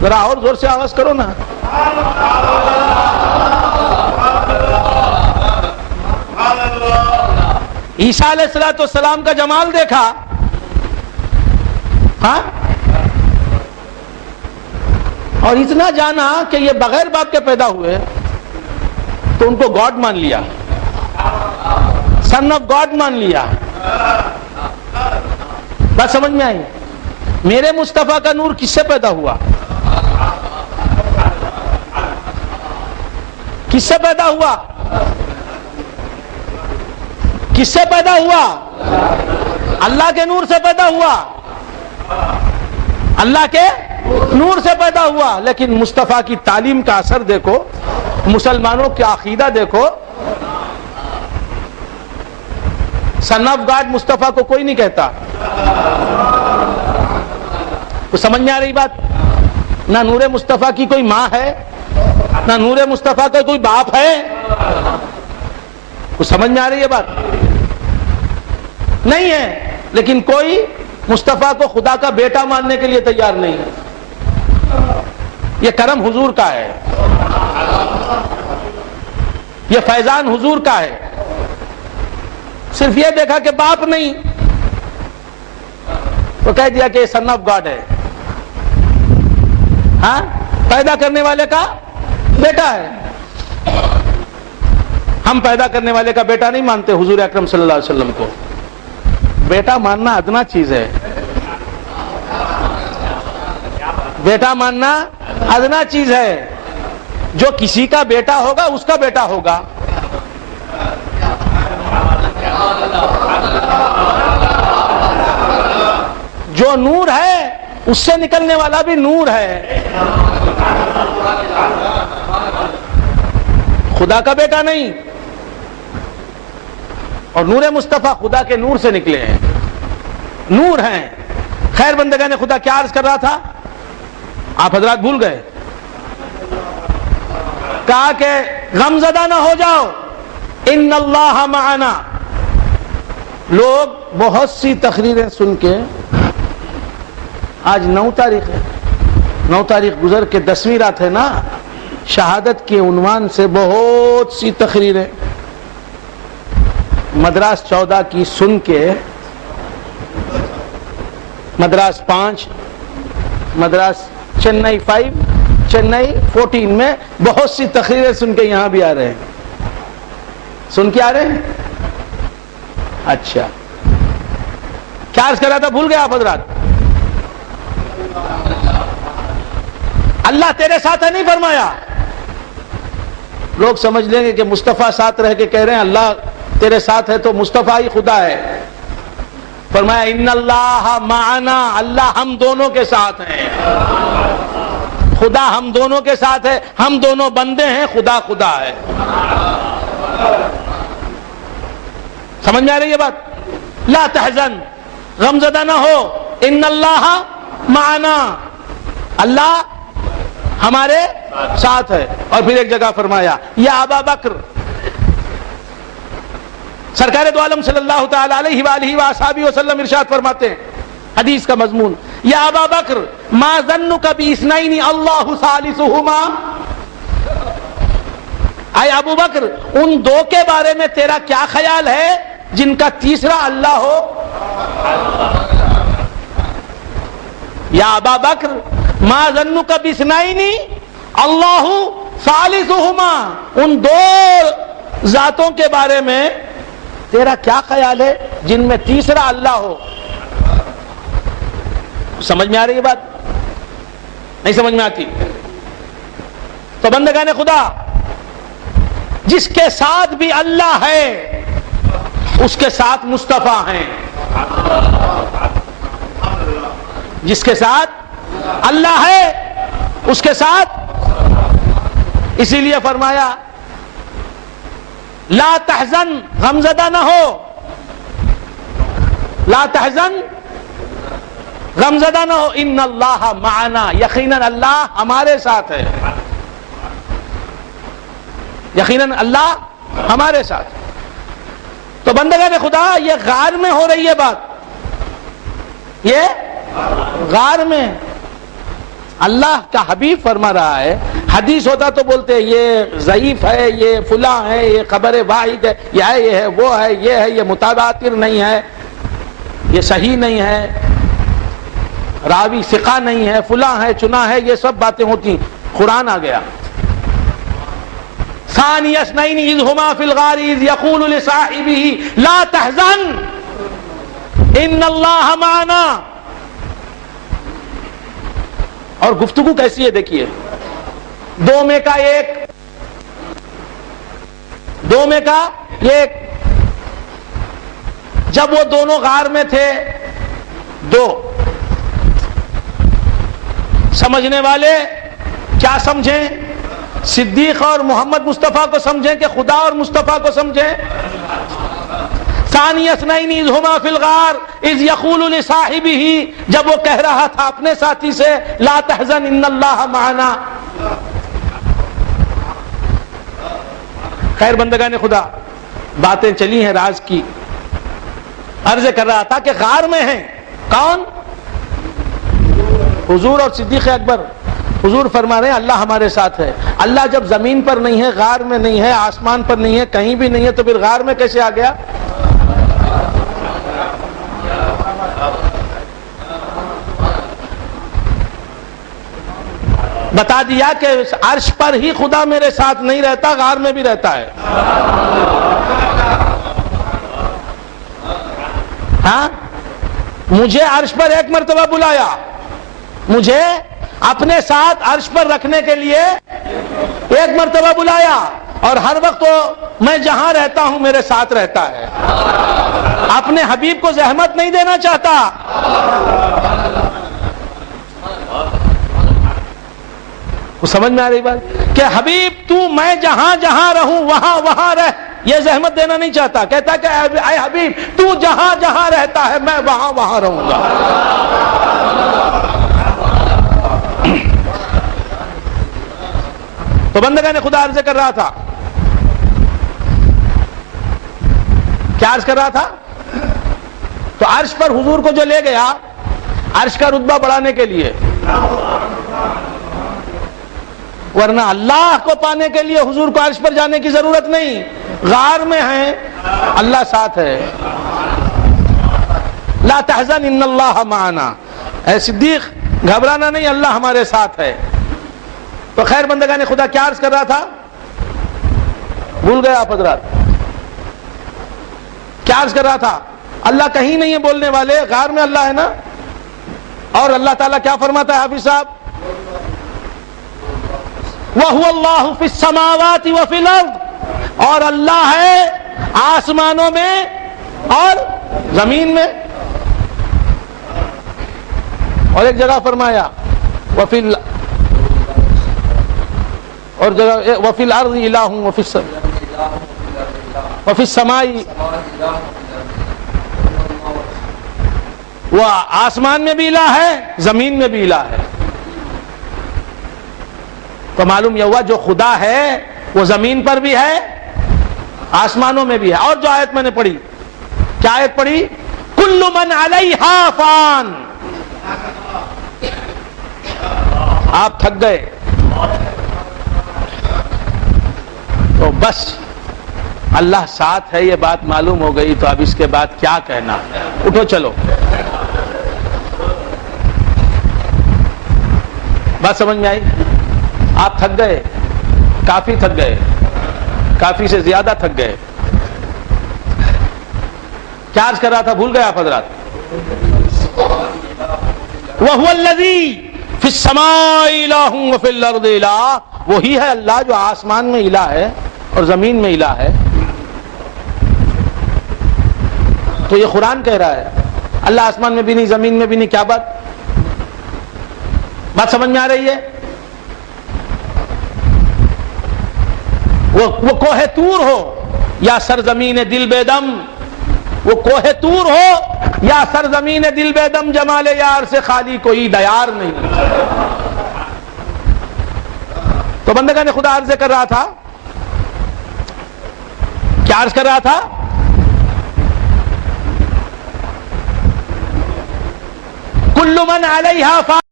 ذرا اور زور سے آواز کرو نا. عیسیٰ علیہ السلام کا جمال دیکھا؟ ہاں؟ اور اتنا جانا کہ یہ بغیر باپ کے پیدا ہوئے تو ان کو گاڈ مان لیا, سن آف گاڈ مان لیا. بات سمجھ میں آئی؟ میرے مصطفیٰ کا نور کس سے پیدا ہوا؟ کس سے پیدا ہوا؟ کس سے پیدا ہوا؟ اللہ کے نور سے پیدا ہوا, اللہ کے نور سے پیدا ہوا. لیکن مصطفیٰ کی تعلیم کا اثر دیکھو, مسلمانوں کا عقیدہ دیکھو. سن آف گاڈ مصطفیٰ کو کوئی نہیں کہتا. تو سمجھ میں آ رہی بات؟ نہ نور مصطفیٰ کی کوئی ماں ہے, نہ نور مصطفیٰ کا کوئی باپ ہے. تو سمجھ میں آ رہی ہے بات؟ نہیں ہے. لیکن کوئی مصطفیٰ کو خدا کا بیٹا ماننے کے لیے تیار نہیں ہے. یہ کرم حضور کا ہے, یہ فیضان حضور کا ہے. صرف یہ دیکھا کہ باپ نہیں, تو کہہ دیا کہ یہ سن آف گاڈ ہے. ہاں, پیدا کرنے والے کا بیٹا ہے. ہم پیدا کرنے والے کا بیٹا نہیں مانتے حضور اکرم صلی اللہ علیہ وسلم کو. بیٹا ماننا ادنا چیز ہے, بیٹا ماننا ادنا چیز ہے. جو کسی کا بیٹا ہوگا اس کا بیٹا ہوگا. جو نور ہے اس سے نکلنے والا بھی نور ہے, خدا کا بیٹا نہیں. اور نور مصطفیٰ خدا کے نور سے نکلے ہیں, نور ہیں. خیر بندگان خدا, کیا عرض کر رہا تھا؟ آپ حضرات بھول گئے. کہا کہ غمزدہ نہ ہو جاؤ, ان اللہ معنا. لوگ بہت سی تقریریں سن کے, آج 9 تاریخ ہے, 9 تاریخ گزر کے 10ویں رات ہے نا, شہادت کے عنوان سے بہت سی تقریریں مدراس 14 کی سن کے, مدراس 5, مدراس چنئی 5, چنئی 14 میں بہت سی تقریریں سن کے یہاں بھی آ رہے ہیں. سن کے آ رہے ہیں. اچھا, کیا عرض کر رہا تھا؟ بھول گئے آپ حضرات؟ اللہ تیرے ساتھ ہے نہیں فرمایا. لوگ سمجھ لیں گے کہ مصطفیٰ ساتھ رہ کے کہہ رہے ہیں اللہ تیرے ساتھ ہے تو مصطفیٰ ہی خدا ہے. فرمایا ان اللہ معنا, اللہ ہم دونوں کے ساتھ ہیں. خدا ہم دونوں کے ساتھ ہے, ہم دونوں بندے ہیں, خدا خدا ہے. سمجھ میں آ رہی ہے بات؟ لا تحزن, غمزدہ نہ ہو, ان اللہ معنا, اللہ ہمارے ساتھ ہے. اور پھر ایک جگہ فرمایا یا ابا بکر, سرکار دو عالم صلی اللہ تعالی علیہ وآلہ وآصحابہ وسلم ارشاد فرماتے ہیں, حدیث کا مضمون, یا ابا بکر ما ظنک باثنین اللہ ثالثہما. اے ابو بکر, ان 2 کے بارے میں تیرا کیا خیال ہے جن کا تیسرا اللہ ہو؟ یا ابا بکر ما ظنک باثنین اللہ ثالثہما, ان 2 ذاتوں کے بارے میں تیرا کیا خیال ہے جن میں تیسرا اللہ ہو؟ سمجھ میں آ رہی ہے بات؟ نہیں سمجھ میں آتی؟ تو بندگان خدا, جس کے ساتھ بھی اللہ ہے اس کے ساتھ مصطفیٰ ہیں. جس کے ساتھ اللہ ہے اس کے ساتھ, اسی لیے فرمایا لا تحزن, غمزدہ نہ ہو, لا تحزن, غمزدہ نہ ہو, ان اللہ معنا, یقیناً اللہ ہمارے ساتھ ہے. یقیناً اللہ ہمارے ساتھ. تو بندگان خدا, یہ غار میں ہو رہی ہے بات, یہ غار میں. اللہ کا حبیب فرما رہا ہے. حدیث ہوتا تو بولتے یہ ضعیف ہے، یہ فلاں ہے، یہ خبر واحد ہے، یہ ہے، وہ ہے، یہ ہے، یہ متواتر نہیں ہے، یہ صحیح نہیں ہے، راوی ثقہ نہیں ہے، فلاں ہے، چنا ہے، یہ سب باتیں ہوتی. قرآن آ گیا. ثانی اثنین اذ ہما فی الغار اذ یقول لصاحبہ لا تحزن ان اللہ معنا. اور گفتگو کیسی ہے دیکھیے، دو میں کا ایک، دو میں کا ایک. جب وہ دونوں غار میں تھے، دو سمجھنے والے کیا سمجھیں؟ صدیق اور محمد مصطفیٰ کو سمجھیں کہ خدا اور مصطفیٰ کو سمجھیں؟ ثانی اثنین اذ ہما فی الغار اذ یقول لصاحبہ، جب وہ کہہ رہا تھا اپنے ساتھی سے لا تحزن ان اللہ معنا. خیر بندگان خدا، باتیں چلی ہیں راز کی. عرض کر رہا تھا کہ غار میں ہیں کون؟ حضور اور صدیق اکبر. حضور فرما رہے ہیں اللہ ہمارے ساتھ ہے. اللہ جب زمین پر نہیں ہے، غار میں نہیں ہے، آسمان پر نہیں ہے، کہیں بھی نہیں ہے، تو پھر غار میں کیسے آ گیا؟ بتا دیا کہ عرش پر ہی خدا میرے ساتھ نہیں رہتا، غار میں بھی رہتا ہے. ہاں، مجھے عرش پر ایک مرتبہ بلایا، مجھے اپنے ساتھ عرش پر رکھنے کے لیے ایک مرتبہ بلایا، اور ہر وقت وہ میں جہاں رہتا ہوں میرے ساتھ رہتا ہے. اپنے حبیب کو زحمت نہیں دینا چاہتا. وہ سمجھ میں آ رہی بات کہ حبیب تو میں جہاں جہاں رہوں وہاں وہاں رہ، یہ زحمت دینا نہیں چاہتا. کہتا کہ اے حبیب تو جہاں جہاں رہتا ہے میں وہاں وہاں رہوں گا. تو بندگان خدا عرض کر رہا تھا، کیا عرض کر رہا تھا؟ تو عرش پر حضور کو جو لے گیا عرش کا رتبہ بڑھانے کے لیے، ورنہ اللہ کو پانے کے لیے حضور کو عرش پر جانے کی ضرورت نہیں. غار میں ہیں، اللہ ساتھ ہے. لا تحزن ان اللہ معنا. اے صدیق گھبرانا نہیں، اللہ ہمارے ساتھ ہے. تو خیر بندگان خدا، کیا عرض کر رہا تھا؟ بھول گئے آپ حضرات؟ کیا عرض کر رہا تھا؟ اللہ کہیں نہیں ہے بولنے والے، غار میں اللہ ہے نا. اور اللہ تعالیٰ کیا فرماتا ہے حافظ صاحب؟ وَهُوَ اللَّهُ فِي السَّمَاوَاتِ وَفِي الْأَرْضِ، اور اللہ ہے آسمانوں میں اور زمین میں. اور ایک جگہ فرمایا اور جگہ وَفِي الْأَرْضِ إِلَٰهٌ وَفِي السَّمَاءِ، وہ آسمان میں بھی الہ ہے، زمین میں بھی الہ ہے. تو معلوم یہ ہوا جو خدا ہے وہ زمین پر بھی ہے، آسمانوں میں بھی ہے. اور جو آیت میں نے پڑھی، کیا آیت پڑھی؟ کل من علیہا فان. آپ تھک گئے تو بس اللہ ساتھ ہے یہ بات معلوم ہو گئی، تو اب اس کے بعد کیا کہنا؟ اٹھو چلو. بات سمجھ میں آئی؟ آپ تھک گئے، کافی تھک گئے، کافی سے زیادہ تھک گئے. کیا عرض کر رہا تھا؟ بھول گئے آپ حضرات؟ وَهُوَ الَّذِي فِي السَّمَاءِ إِلَٰهٌ وَفِي الْأَرْضِ إِلَٰهٌ، وہی ہے اللہ جو آسمان میں الہ ہے اور زمین میں الہ ہے. تو یہ قرآن کہہ رہا ہے اللہ آسمان میں بھی نہیں، زمین میں بھی نہیں. کیا بات سمجھ میں آ رہی ہے؟ وہ کوہ طور ہو یا سرزمین دل بیدم، وہ کوہ طور ہو یا سرزمین دل بیدم، جمال یار سے خالی کوئی دیار نہیں. تو بندگان خدا عرض کر رہا تھا، کیا عرض کر رہا تھا؟ کل من علیہا فان.